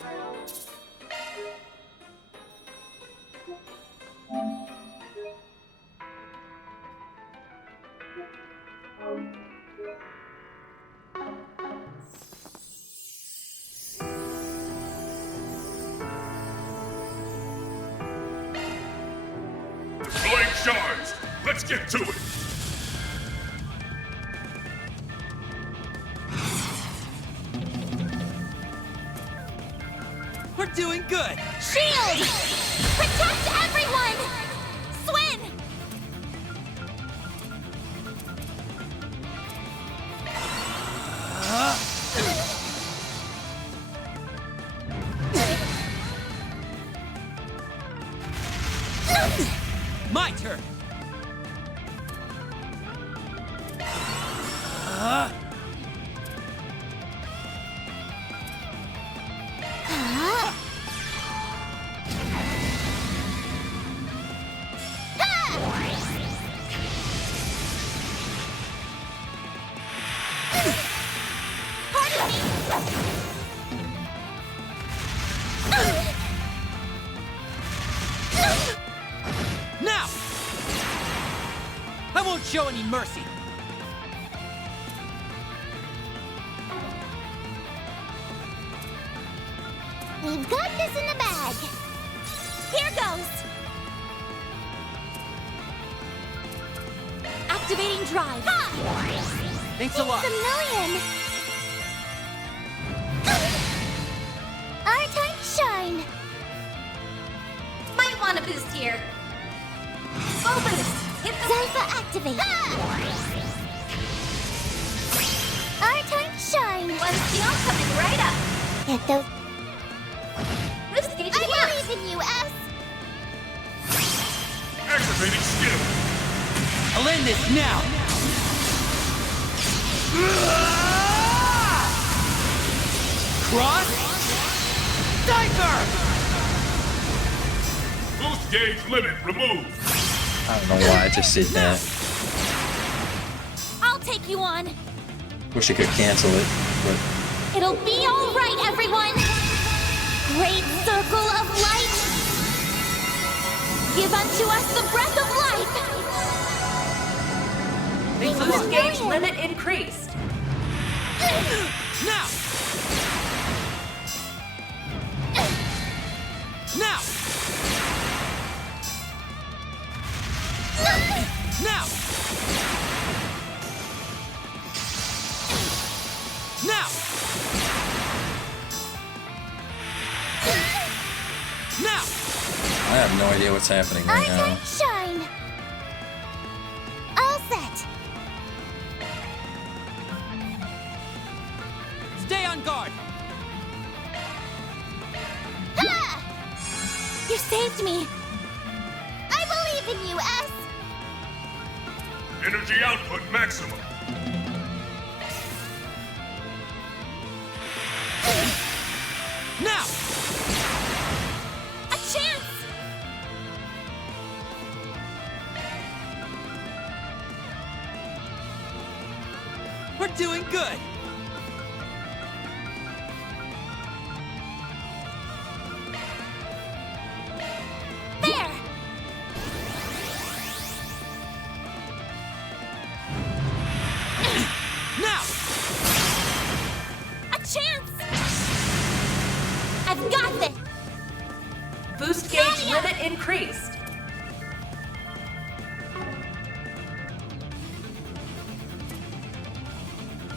Deploying shards. Let's get to it. We're doing good. Shield! Protect everyone! Swin! My turn. Now! I won't show any mercy. We've got this in the bag. Here goes. Activating drive. Thanks a lot. It's a million. Our time to shine. Might want a boost here. Full boost. Hit the Zypher activate. Our time to shine. one steel coming right up. Get those. Boost gauge I out. believe in you, S. Activating skill. I'll end this now. Cross. Diver! Boost gauge limit removed. I don't know why I just did that. I'll take you on. Wish I could cancel it, but It'll be all right, everyone. Great circle of light. Give unto us the breath of life. Thanks a lot. Boost gauge limit increased. Now! Now! Now! Now! Now! I have no idea what's happening Our right time now. to shine. All set. Stay on guard! Ha! You saved me. I believe in you, S. Energy output maximum. Now! A chance. We're doing good! There. Now! A chance. I've got this. Boost gauge limit increased.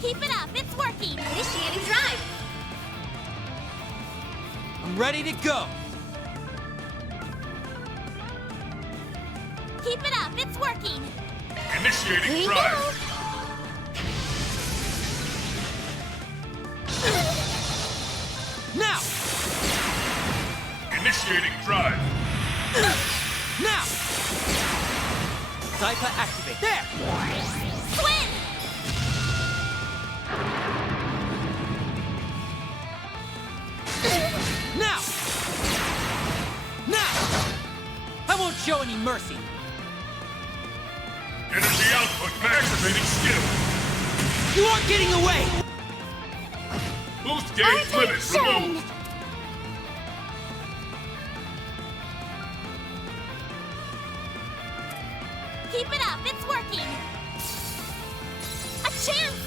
Keep it up. It's working. Initiating drive. I'm ready to go! Keep it up. It's working. Initiating Here you drive. go. Now! Initiating drive. Now! Zypher activate. There! Swim. Now! Now! I won't show any mercy. Energy output activating skill. You aren't getting away! Boost gauge limit removed. Keep it up, it's working! A chance!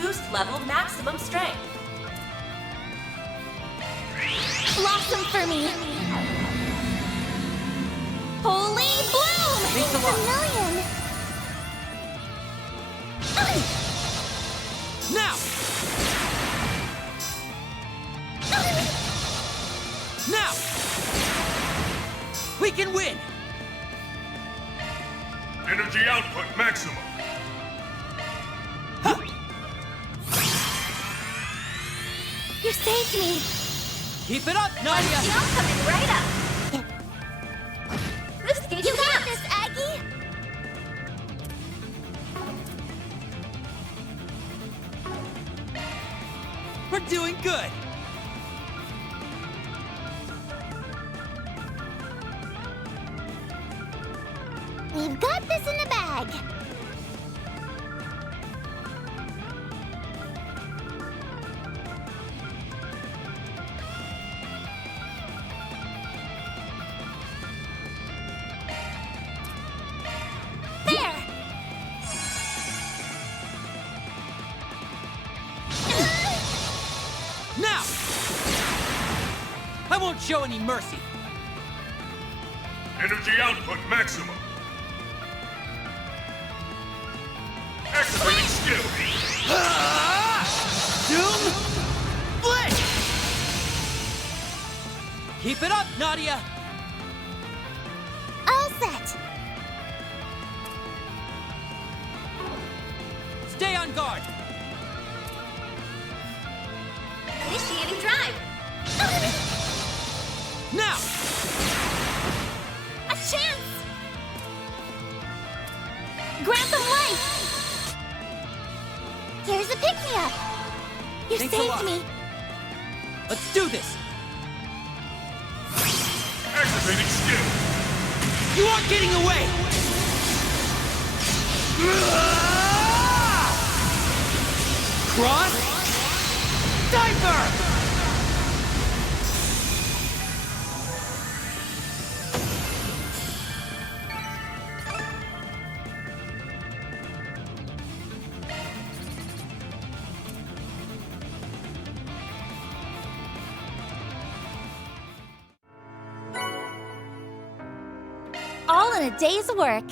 Boost level maximum strength. Blossom for me! Holy bloom! Thanks a It's lot. a million! Now! Now! We can win! Energy output maximum. You saved me! Keep it up, Nadia! Y'all coming right up. Boost gauge You got advanced. this, Aggie! We're doing good! We've got this in the bag! There! Now! I won't show any mercy. Energy output maximum. Activating skill. Doom! Blitz! Keep it up, Nadia! All set! Stay on guard! Initiating drive. Now! A chance! Grantham Life! Here's a pick-me-up! You Thanks a saved lot. me! Let's do this! Activating skill. You aren't getting away! Cross! Diaper! All in a day's work.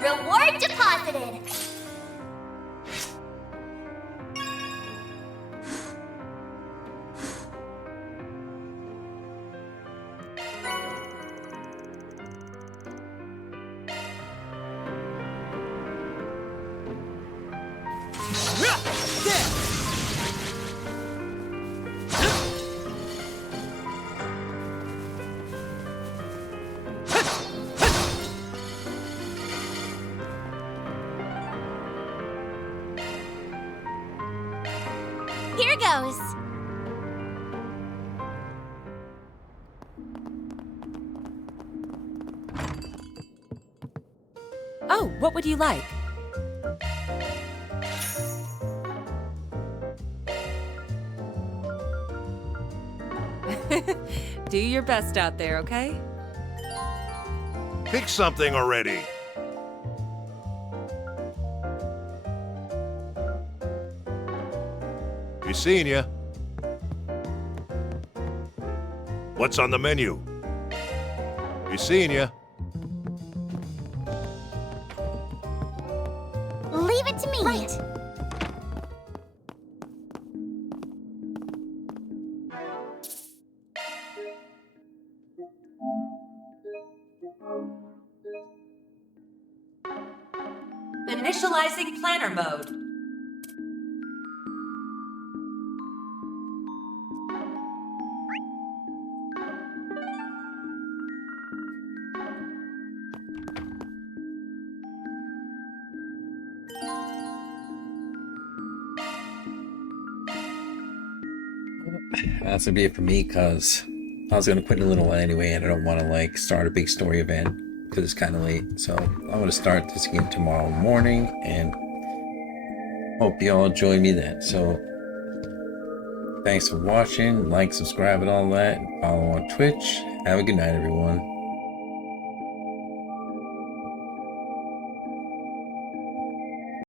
Reward deposited. There! Here goes. Oh, what would you like? Do your best out there, okay? Pick something already. Be seeing ya. What's on the menu? Be seeing ya. Leave it to me. Right. Initializing planner mode. That's gonna be it for me, because I was gonna quit in a little while anyway, and I don't want to like start a big story event because it's kind of late. So I'm gonna start this again tomorrow morning, and hope you all join me then. So thanks for watching, like, subscribe, and all that. Follow on Twitch. Have a good night, everyone.